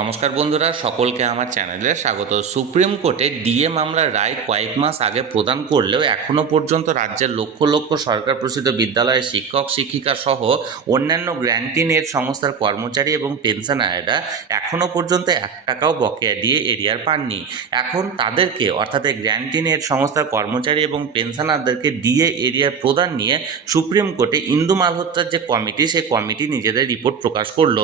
নমস্কার বন্ধুরা, সকলকে আমার চ্যানেলে স্বাগত। সুপ্রিম কোর্টে ডিএ মামলার রায় কয়েক মাস আগে প্রদান করলেও এখনও পর্যন্ত রাজ্যের লক্ষ লক্ষ সরকার প্রসিদ্ধ বিদ্যালয়ের শিক্ষক শিক্ষিকা সহ অন্যান্য গ্র্যান্টিং এড সংস্থার কর্মচারী এবং পেনশনাররা এখনও পর্যন্ত 1 টাকাও বকেয়া ডিএ এরিয়ার পাননি। এখন তাদেরকে অর্থাৎ এই গ্র্যান্টিং এড সংস্থার কর্মচারী এবং পেনশনারদেরকে ডিএ এরিয়ার প্রদান নিয়ে সুপ্রিম কোর্টে ইন্দু মালহোত্রার যে কমিটি, সেই কমিটি নিজেদের রিপোর্ট প্রকাশ করলো।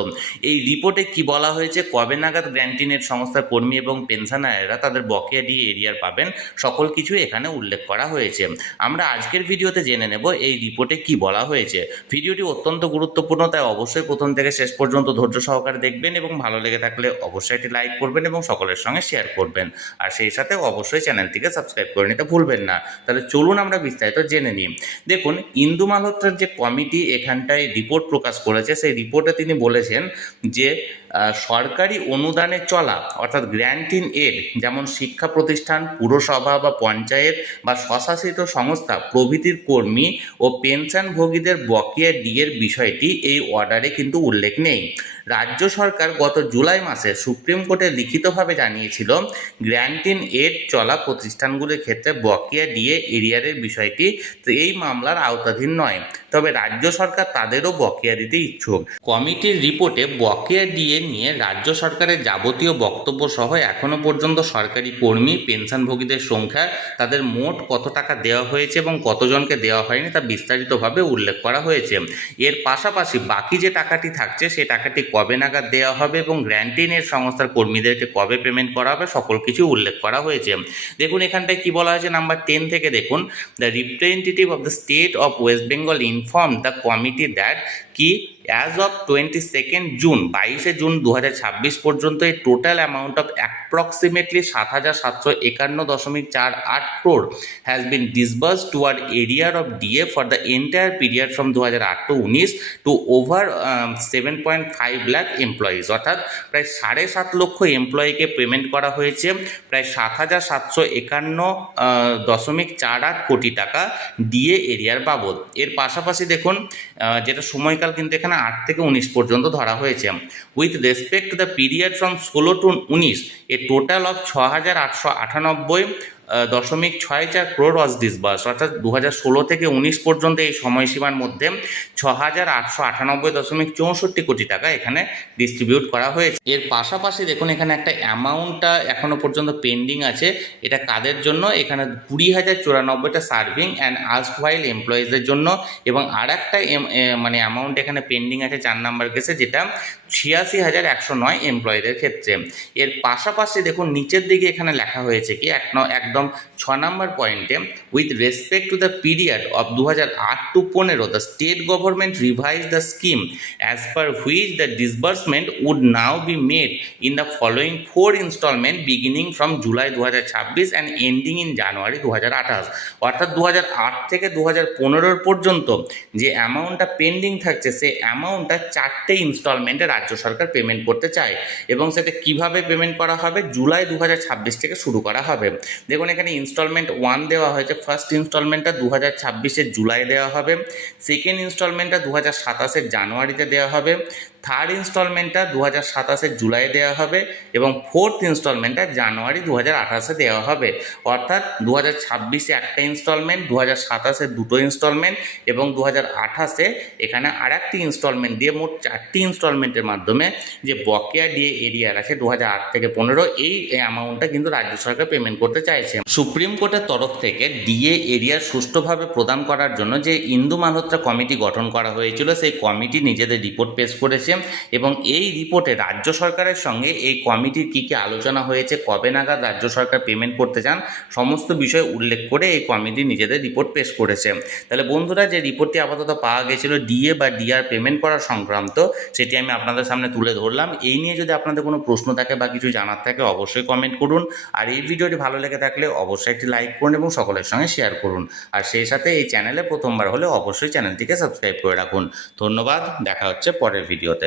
এই রিপোর্টে কি বলা হয়েছে, কবে নাগাদ গ্র্যান্টিং এড সংস্থার কর্মী এবং পেনশনাররা তাদের বকেয়া ডিএ এরিয়ার পাবেন, সকল কিছু এখানে উল্লেখ করা হয়েছে। আমরা আজকের ভিডিওতে জেনে নেব এই রিপোর্টে কি বলা হয়েছে। ভিডিওটি অত্যন্ত গুরুত্বপূর্ণ, তাই অবশ্যই প্রথম থেকে শেষ পর্যন্ত ধৈর্য সহকারে দেখবেন এবং ভালো লেগে থাকলে অবশ্যই একটি লাইক করবেন এবং সকলের সঙ্গে শেয়ার করবেন। আর সেই সাথে অবশ্যই চ্যানেলটিকে সাবস্ক্রাইব করে নিতে ভুলবেন না। তাহলে চলুন আমরা বিস্তারিত জেনে নিই। দেখুন, ইন্দু মালহোত্রার যে কমিটি এখানটায় রিপোর্ট প্রকাশ করেছে, সেই রিপোর্টে তিনি বলেছেন যে সরকারি অনুদানে চলা অর্থাৎ গ্র্যান্টিং এড, যেমন শিক্ষা প্রতিষ্ঠান, পুরসভা বা পঞ্চায়েত বা স্বশাসিত সংস্থা প্রভৃতির কর্মী ও পেনশনভোগীদের বকেয়া ডিএর বিষয়টি এই অর্ডারে কিন্তু উল্লেখ নেই। রাজ্য সরকার গত জুলাই মাসে সুপ্রিম কোর্টে লিখিতভাবে জানিয়েছিল গ্র্যান্টিং এড চলা প্রতিষ্ঠানগুলির ক্ষেত্রে বকেয়া ডিএ এরিয়ারের বিষয়টি এই মামলার আওতাধীন নয়, তবে রাজ্য সরকার তাদেরও বকেয়া দিতে ইচ্ছুক। কমিটির রিপোর্টে বকেয়া ডিএ নিয়ে রাজ্য সরকারের যাবতীয় বক্তব্য সহ এখনও পর্যন্ত সরকারি কর্মী পেনশনভোগীদের সংখ্যা, তাদের মোট কত টাকা দেওয়া হয়েছে এবং কতজনকে দেওয়া হয়নি তা বিস্তারিতভাবে উল্লেখ করা হয়েছে। এর পাশাপাশি বাকি যে টাকাটি থাকছে সে টাকাটি কবে নাগাদ দেওয়া হবে এবং গ্র্যান্টিং এর সংস্থার কর্মীদেরকে কবে পেমেন্ট করা হবে সকল কিছু উল্লেখ করা হয়েছে। দেখুন এখানটায় কি বলা হয়েছে, নাম্বার 10 থেকে দেখুন, the representative of the state of West Bengal inform the committee that কি অ্যাজ অফ 22 জুন 2026 পর্যন্ত এই total amount of approximately 7,751.48 crore has been disbursed toward area of DA for the entire period from 2008 to 19 to over 7.5 lakh employees, অর্থাৎ প্রায় 7.5 লক্ষ এমপ্লয়িকে payment করা হয়েছে প্রায় 7,751.48 কোটি টাকা ডিএ এরিয়ার বাবদ। এর পাশাপাশি দেখুন যেটা সময়কাল কিন্তু এখানে 8 থেকে 19 পর্যন্ত ধরা হয়েছে। With respect to the period from 16 to 19 A total of 6,898.64 crore was disburse, অর্থাৎ 2016 থেকে 19 পর্যন্ত এই সময়সীমার মধ্যে 6,898.64 কোটি টাকা এখানে ডিস্ট্রিবিউট করা হয়েছে। এর পাশাপাশি দেখুন এখানে একটা অ্যামাউন্টটা এখনও পর্যন্ত পেন্ডিং আছে। এটা কাদের জন্য? এখানে 20,094টা সার্ভিং অ্যান্ড আস্ট ওয়াইল এমপ্লয়িজদের জন্য, এবং আর একটা মানে অ্যামাউন্ট এখানে পেন্ডিং আছে 4 নাম্বার কেসে, যেটা 86,109 এমপ্লয়ীদের ক্ষেত্রে। এর পাশাপাশি দেখুন নিচের দিকে এখানে লেখা হয়েছে কি একদম 6 নাম্বার পয়েন্টে, with respect to the period of 2008 to 15 the state government revise the scheme as per which the disbursement would now be made in the following 4 instalment beginning from July 2026 and ending in January 2028। অর্থাৎ 2008 থেকে 2015 পর্যন্ত যে অ্যামাউন্টটা pending থাকছে সেই অ্যামাউন্টটা 4টে ইনস্টলমেন্টে রাজ্য সরকার payment করতে চায়, এবং সেটা কিভাবে পেমেন্ট করা হবে? জুলাই 2026 থেকে শুরু করা হবে। দেখুন এখানে ইনস্টলমেন্ট 1 দেওয়া হয়েছে, ফার্স্ট ইনস্টলমেন্টটা 2026 জুলাই দেওয়া হবে, সেকেন্ড ইনস্টলমেন্টটা 2027 জানুয়ারিতে দেওয়া হবে, থার্ড ইনস্টলমেন্টটা 2027 জুলাই দেওয়া হবে এবং ফোর্থ ইনস্টলমেন্টটা জানুয়ারি 2028 দেওয়া হবে। অর্থাৎ 2026 একটা ইনস্টলমেন্ট, 2027 দুটো ইনস্টলমেন্ট এবং 2028 এখানে আর একটি ইনস্টলমেন্ট দিয়ে মোট 4টি ইনস্টলমেন্টের মাধ্যমে যে বকেয়া ডিএ এরিয়ার আছে 2008 থেকে 15 এই অ্যামাউন্টটা কিন্তু রাজ্য সরকার পেমেন্ট করতে চাইছে। সুপ্রিম কোর্টের তরফ থেকে ডিএ এরিয়ার সুষ্ঠুভাবে প্রদান করার জন্য যে ইন্দু মালহোত্রা কমিটি গঠন করা হয়েছিল, সেই কমিটি নিজেদের রিপোর্ট পেশ করেছে এবং এই রিপোর্টে রাজ্য সরকারের সঙ্গে এই কমিটির কী কী আলোচনা হয়েছে, কবে নাগাদ রাজ্য সরকার পেমেন্ট করতে চান, সমস্ত বিষয় উল্লেখ করে এই কমিটি নিজেদের রিপোর্ট পেশ করেছে। তাহলে বন্ধুরা, যে রিপোর্টটি আপাতত পাওয়া গেছিল ডিএ বা ডিআর পেমেন্ট করার সংক্রান্ত, সেটি আমি আপনাদের সামনে তুলে ধরলাম। এই নিয়ে যদি আপনাদের কোনো প্রশ্ন থাকে বা কিছু জানার থাকে অবশ্যই কমেন্ট করুন, আর এই ভিডিওটি ভালো লেগে থাকলে অবশ্যই একটি লাইক করুন এবং সকলের সঙ্গে শেয়ার করুন, আর সেই সাথে এই চ্যানেলে প্রথমবার হলে অবশ্যই চ্যানেলটিকে সাবস্ক্রাইব করে রাখুন। ধন্যবাদ, দেখা হচ্ছে পরের ভিডিওতে।